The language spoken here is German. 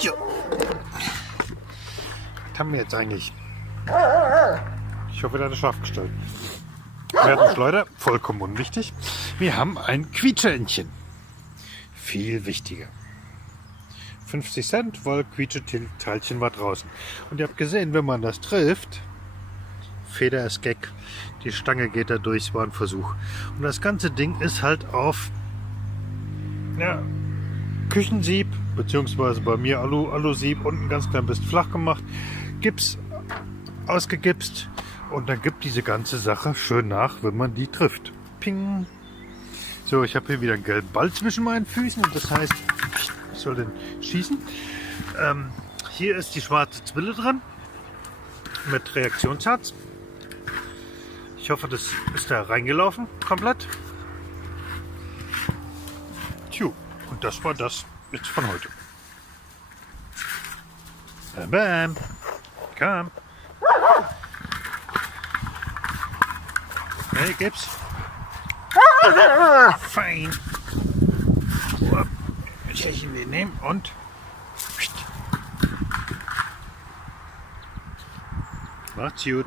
Ja. Was haben wir jetzt eigentlich? Ich hoffe, der hat es scharf gestellt. Wert und Schleuder, vollkommen unwichtig. Wir haben ein Quietscheentchen. Viel wichtiger. 50 Cent, weil Quietscheteilchen war draußen. Und ihr habt gesehen, wenn man das trifft, Feder ist Gag, die Stange geht da durch, es war ein Versuch. Und das ganze Ding ist halt auf Küchensieb, beziehungsweise bei mir Alusieb, unten ganz klein bisschen flach gemacht, Gips ausgegipst und dann gibt diese ganze Sache schön nach, wenn man die trifft. Ping! So, ich habe hier wieder einen gelben Ball zwischen meinen Füßen und das heißt, ich soll den schießen. Hier ist die schwarze Zwille drin mit Reaktionsherz. Ich hoffe, das ist da reingelaufen komplett. Tju, und das war das jetzt von heute. Bam, bam. Komm. Hey, gib's. Fein. Jetzt kann ich ihn den nehmen und macht's gut.